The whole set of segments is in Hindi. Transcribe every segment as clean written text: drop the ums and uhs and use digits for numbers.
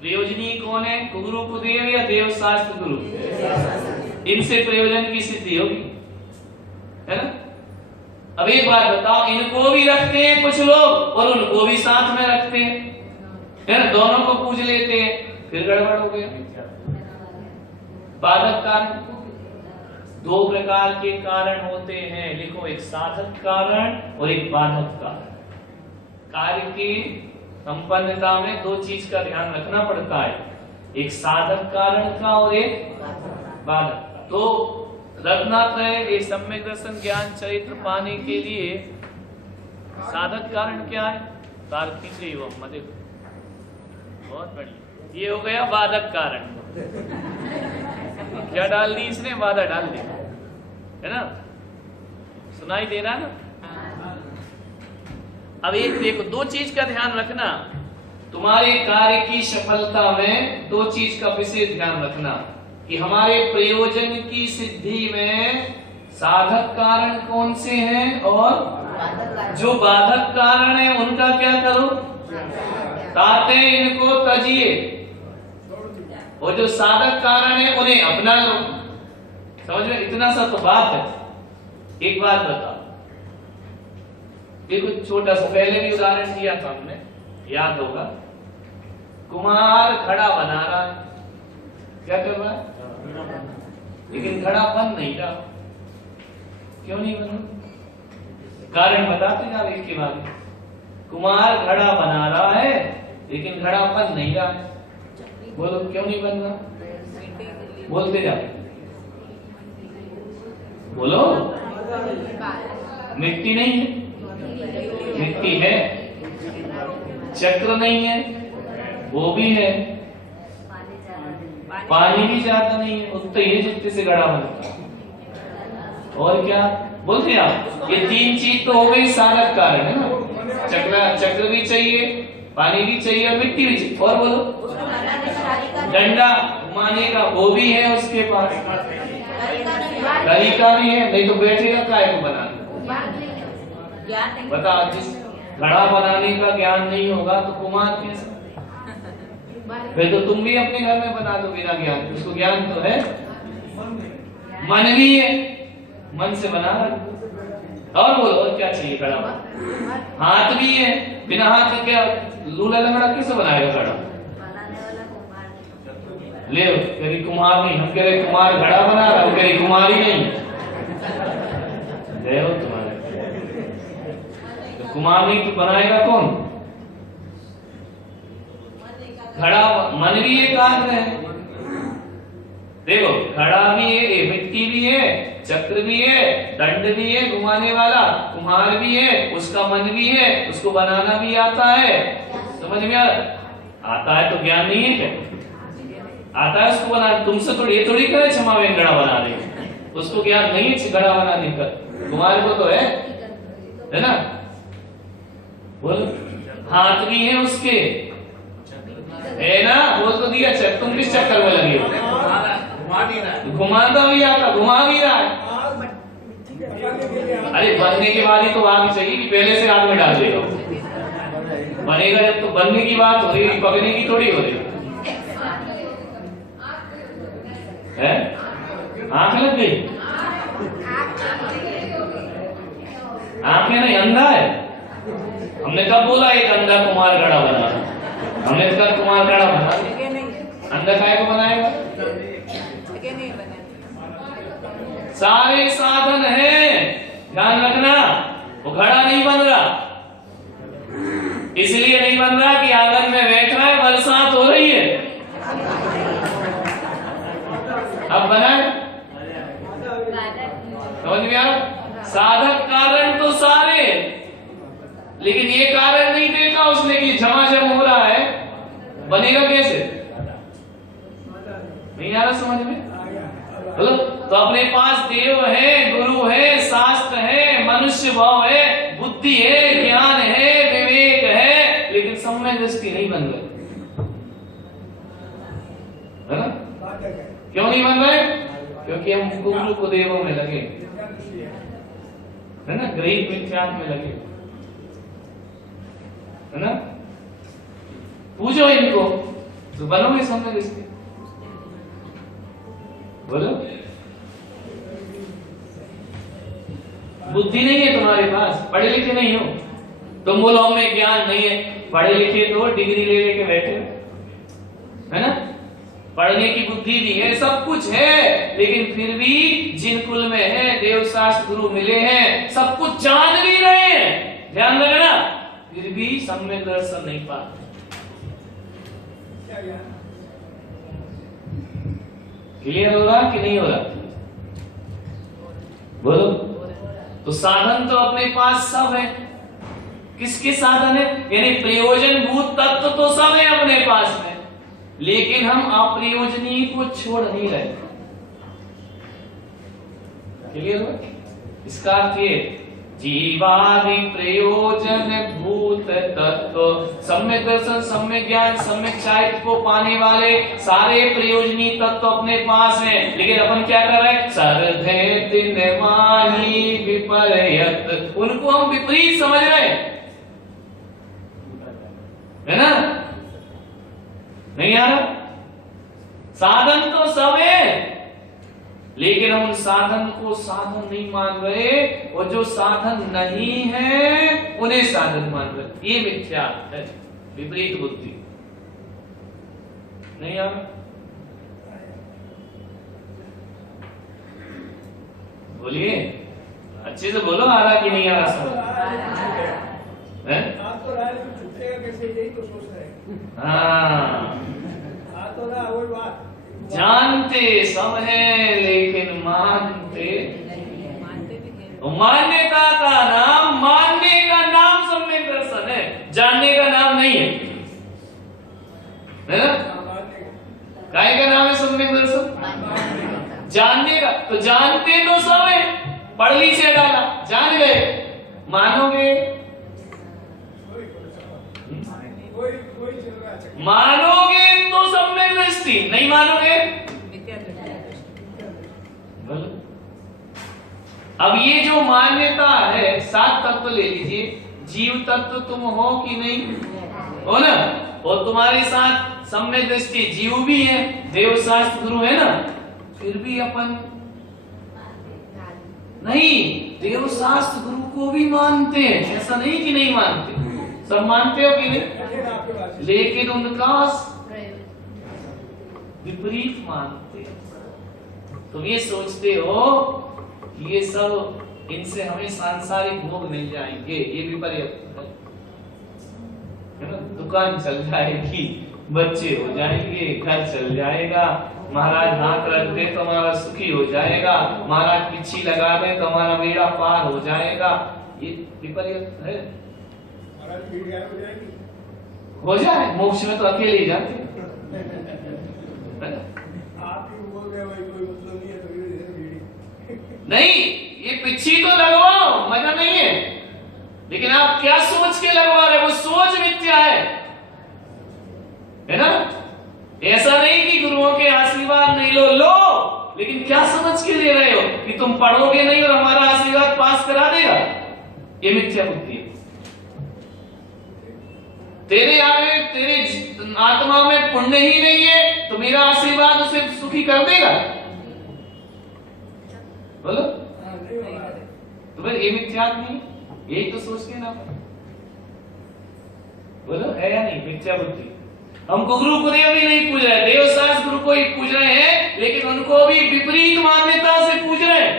प्रयोजनी कौन है? गुरु कुदेव या देव शास्त्र गुरु? इनसे प्रयोजन की सिद्धि होगी, है ना। अब एक बात बताओ, इनको भी रखते हैं कुछ लोग और उनको भी साथ में रखते हैं, है ना, दोनों को पूज लेते हैं, फिर गड़बड़ हो गया। बाधक कारण, दो प्रकार के कारण होते हैं, लिखो, एक साधक कारण और एक बाधक कारण। कार्य की संपन्नता में दो चीज का ध्यान रखना पड़ता है, एक साधक कारण का और एक बाधक का। तो रखना है ये सम्यक दर्शन ज्ञान चरित्र पाने के लिए साधक कारण क्या है? तार्किक मत, बहुत बढ़िया। ये हो गया बाधक कारण। क्या डाल दी इसने? बाधा डाल दी, है ना, सुनाई दे रहा है ना। अब एक देखो, दो चीज का ध्यान रखना, तुम्हारे कार्य की सफलता में दो चीज का विशेष ध्यान रखना कि हमारे प्रयोजन की सिद्धि में साधक कारण कौन से हैं और जो बाधक कारण है उनका क्या करो? ताते इनको तजिए, और जो साधक कारण है उन्हें अपना लो। समझ में? इतना सा तो बात है। एक बात बताओ, देखो छोटा सा पहले भी उदाहरण दिया था हमने, याद होगा। कुम्हार घड़ा बना रहा है, क्या कर रहा है? लेकिन घड़ा बन नहीं रहा। क्यों नहीं बन? कारण बताते जा इसके बाद। कुम्हार घड़ा बना रहा है लेकिन घड़ा बन नहीं रहा है। बोलो क्यों नहीं बन रहा? बोलते जा, बोलो। मिट्टी नहीं है, मिट्टी है। चक्र नहीं है, वो भी है। पानी भी ज्यादा नहीं है, तो ये जुत्ते से घड़ा बनता है। और क्या बोलते हैं आप? ये तीन चीज तो हो गई साधक कारण, है ना। चक्र भी चाहिए, पानी भी चाहिए और मिट्टी भी चाहिए। और बोलो, डंडा घुमाने का वो भी है उसके पास, तरीका भी है, नहीं तो बैठेगा काय को बनाने। बता, जिस घड़ा बनाने का ज्ञान नहीं होगा तो कुम्हार कैसे? फिर तो तुम भी अपने घर में बना दो बिना ज्ञान, उसको ज्ञान तो है। मन भी है, मन से बना रहा। और बोलो, और क्या चाहिए? घड़ा। हाथ भी है, बिना हाथ का क्या लूला लंगड़ा कैसे बनाएगा घड़ा? ले कभी कुम्हार नहीं, हम कह रहे कुम्हार घड़ा बना रहा, कभी कुम्हार ही नहीं। ले हो तुम्हारे तो कुम्हार नहीं तो बनाएगा कौन? घड़ा मन भी एक कार्य है। देखो, घड़ा भी है, मिट्टी भी है, चक्र भी है, दंड भी है घुमाने वाला, कुम्हार भी है, उसका मन भी है, उसको बनाना भी आता है। समझ में आता है तो ज्ञान नहीं है क्या? आता है उसको बना। तुमसे थोड़ी ये थोड़ी करे क्षमा में घड़ा बना दे, उसको ज्ञान नहीं है घड़ा बनाने का। कुम्हार को तो है ना। बोल, हाथ भी है उसके, है ना। बोल तो दिया, तुम किस चक्कर में लगे हो? घुमाता भी आता, घुमा भी रहा है। अरे बनने के बाद ही तो आग चाहिए कि पहले से आग में डाल देगा? बनेगा जब तो बनने की बात हो रही, पकने की थोड़ी हो रही है। आंख लग गई? आंखें नहीं, अंधा है। हमने कब बोला एक अंधा कुम्हार घड़ा बना? हमने कब कुम्हार घड़ा बना? अंधा काय को बनाएगा? सारे साधन है, ध्यान रखना। वो घड़ा नहीं बन रहा, इसलिए नहीं बन रहा कि आंगन में बैठा है, बरसात हो रही है। अब बना है? समझ में आया? साधक कारण तो सारे, लेकिन ये कारण नहीं देखा उसने कि झमाझम हो रहा है, बनेगा कैसे? नहीं आ रहा समझ में? बोलो, तो अपने पास देव है, गुरु है, शास्त्र है, मनुष्य भाव है, बुद्धि है, ज्ञान है, विवेक है, लेकिन सम्यक दृष्टि नहीं बन रही, है ना। क्यों नहीं बन रहे? क्योंकि हम गुरु को देवों में लगे, है ना, ग्रहित मिथ्यात्व में लगे, है ना। पूजो इनको, तो बनोगे सम्यक दृष्टि। बोलो, बुद्धि नहीं है तुम्हारे पास, पढ़े लिखे नहीं हो। तुम बोलो हमें ज्ञान नहीं है, पढ़े लिखे तो डिग्री ले लेके बैठे है ना, पढ़ने की बुद्धि भी है, सब कुछ है, लेकिन फिर भी जिन कुल में है, देव शास्त्र गुरु मिले हैं, सब कुछ जान भी रहे हैं, ध्यान रखना, फिर भी सम्यक दर्शन नहीं पाते। क्लियर हो रहा कि नहीं हो रहा? बोलो। तो साधन तो अपने पास सब है। किसके साधन है? यानी प्रयोजनभूत तत्व तो सब है अपने पास में, लेकिन हम अप्रयोजनीय को छोड़ नहीं रहे। क्लियर हो? इसका अर्थ ये, जीवादि प्रयोजन भूत तत्व, सम्यक दर्शन, सम्यक ज्ञान, सम्यक साहित्य को पाने वाले सारे प्रयोजनीय तत्व अपने पास हैं, लेकिन अपन क्या कर रहे हैं? सर्धे दिन माही विपर्यत, उनको हम विपरीत समझ रहे हैं, है ना? नहीं आ रहा? साधन तो सब है, लेकिन हम उन साधन को साधन नहीं मान रहे, और जो साधन नहीं है उन्हें साधन मान रहे। ये मिथ्या है, विपरीत बुद्धि। नहीं आ रहा? बोलिए, अच्छे से बोलो, आ रहा कि नहीं आ रहा? समझ है? हाँ, जानते सब है लेकिन मानते, मान्यता का नाम, मानने का नाम सम्यक दर्शन है, जानने का नाम नहीं है, है ना? काय का नाम है सम्यक दर्शन? जानने का। तो जानते तो सब है, पढ़ ली से डाला, जान गए, मानोगे? मानोगे तो सम्यक दृष्टि, नहीं मानोगे? अब ये जो मान्यता है, 7 तत्व ले लीजिए, जीव तत्व तुम हो कि नहीं हो ना, और तुम्हारे साथ सम्यक दृष्टि जीव भी है, देव शास्त्र गुरु है ना, फिर भी अपन नहीं, देव शास्त्र गुरु को भी मानते हैं, ऐसा नहीं कि नहीं मानते, सब मानते हो कि नहीं, लेकिन उनका विपरीत मानते। तुम ये सोचते हो कि ये सब, इनसे हमें सांसारिक भोग मिल जाएंगे, ये विपरीत है ना, दुकान चल जाएगी, बच्चे हो जाएंगे, घर चल जाएगा, महाराज हाथ रख दे तो हमारा सुखी हो जाएगा, महाराज पिछी लगा दे तो हमारा बेड़ा पार हो जाएगा, ये विपरीत है। हो जाए, मोक्ष में तो अकेले ही जाते हैं। आप ही बोल रहे हो कोई मतलब नहीं है, तो नहीं, ये पिछी तो लगवाओ, मजा नहीं है, लेकिन आप क्या सोच के लगवा रहे हो? वो सोच मिथ्या है ना? ऐसा नहीं कि गुरुओं के आशीर्वाद नहीं लो, लेकिन क्या समझ के ले रहे हो कि तुम पढ़ोगे नहीं और हमारा आशीर्वाद पास करा देगा? ये मिथ्या बुद्धि है। तेरे आत्मा में पुण्य ही नहीं है तो मेरा आशीर्वाद उसे सुखी कर देगा? बोलो, तो भाई ये मिथ्या नहीं, यही तो सोच के ना, बोलो है या नहीं मिथ्या बुद्धि? हम गुरु को देव भी नहीं पूज रहे, देव शास्त्र गुरु को ही पूज रहे हैं, लेकिन उनको भी विपरीत मान्यता से पूज रहे हैं,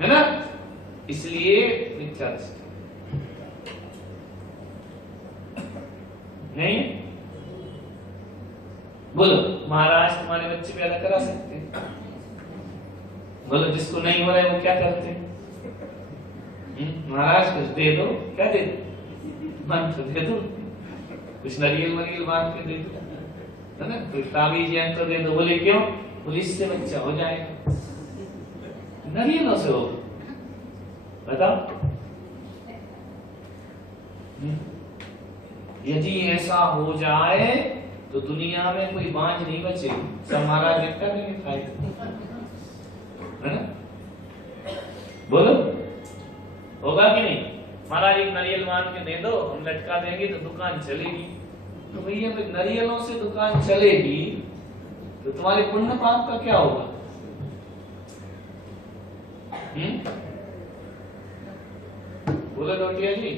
है ना? इसलिए मिथ्या नहीं। बोलो, महाराज तुम्हारे बच्चे पैदा करा सकते हैं? बोलो, जिसको नहीं हो रहा है वो क्या करते हैं? महाराज कुछ दे दो, क्या दे दो? मंत्र दे दो, कुछ नरियल मरियल बांध के दे दो, है ना, कोई ताबीज यंत्र दे दो। बोले क्यों? पुलिस से बच्चा हो जाएगा, नरियलों से हो, बताओ। यदि ऐसा हो जाए तो दुनिया में कोई बांझ नहीं बचे, सब महाराज लिखता नहीं खाएगा, है ना? बोलो, होगा कि नहीं? महाराज एक नारियल मान के दे दो, हम लटका देंगे तो दुकान चलेगी, तो भैया नारियलों से दुकान चलेगी तो तुम्हारे पुण्य पाप का क्या होगा? बोलो डोटिया जी,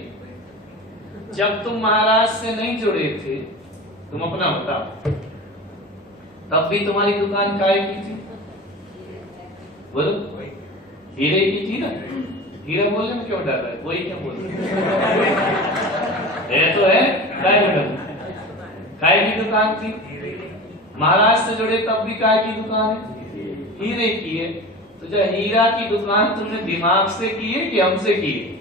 जब तुम महाराज से नहीं जुड़े थे, तुम अपना बताओ, तब भी तुम्हारी दुकान काय की थी? बोलो, हीरे की थी ना? हीरा बोलने में क्यों डर रहा है? वही क्या बोल रहा है? तो है काय मैडम, काय की दुकान थी। महाराज से जुड़े तब भी काय की दुकान है? हीरे की है। तो जब हीरा की दुकान तुमने दिमाग से की है कि हमसे की है?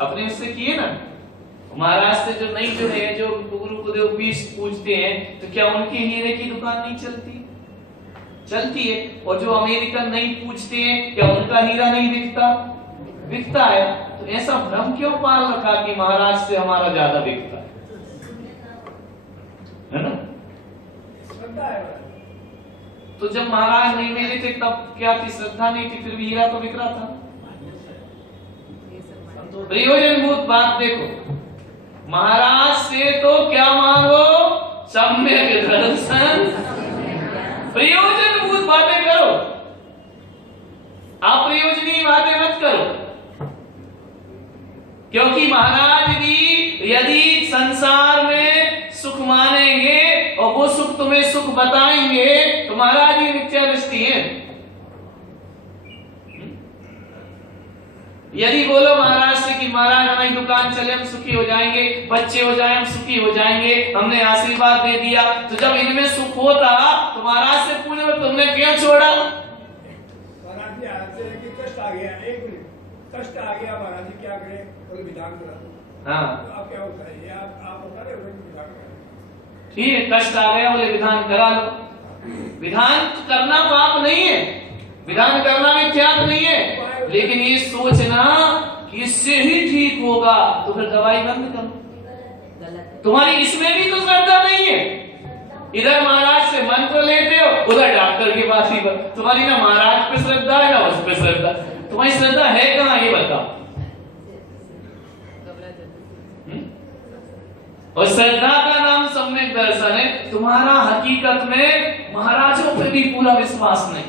अपने उससे किए ना। महाराज से जो नहीं जुड़े हैं, जो गुरु को देवपीठ पूजते हैं, तो क्या उनके हीरे की दुकान नहीं चलती? चलती है। और जो अमेरिकन नहीं पूजते हैं, क्या उनका हीरा नहीं बिकता? बिकता है। तो ऐसा भ्रम क्यों पाल रखा कि महाराज से हमारा ज्यादा बिकता है ना? तो जब महाराज नहीं मिले थे तब क्या थी? श्रद्धा नहीं थी, फिर भी हीरा तो बिक रहा था। प्रयोजनभूत बात देखो, महाराज से तो क्या मांगो? सम्यक दर्शन। प्रयोजनभूत बातें करो, अप्रयोजनीय बातें मत करो। क्योंकि महाराज भी यदि संसार में सुख मानेंगे और वो सुख तुम्हें सुख बताएंगे तो महाराज ही मिथ्या दृष्टि है। यदि बोलो महाराज से कि महाराज हमारी दुकान चले, हम सुखी हो जाएंगे, बच्चे हो जाए, हम सुखी हो जाएंगे, हमने आशीर्वाद दे दिया, तो जब इनमें सुख होता तो महाराज से पूछो तुमने क्यों छोड़ा? महाराज जी आज से कि कष्ट आ गया, एक मिनट, कष्ट आ गया, महाराज जी क्या करें? कोई विधान करा दो। हाँ, तो आप क्या होता है? ये आप बता रहे हो विधान करा। ठीक है, कष्ट आ गया, बोले विधान करा लो। विधान करना पाप नहीं है, विधान करना में त्याग नहीं है, लेकिन ये सोचना कि इससे ही ठीक होगा तो फिर दवाई बंद करो। तुम्हारी इसमें भी तो श्रद्धा नहीं है। इधर महाराज से मंत्र लेते हो, उधर डॉक्टर के पास ही तुम्हारी ना महाराज पे श्रद्धा है ना उस पे श्रद्धा। तुम्हारी श्रद्धा है कहाँ ये बताओ? और श्रद्धा का नाम सम्यक दर्शन है। तुम्हारा हकीकत में महाराजों पे भी पूरा विश्वास नहीं।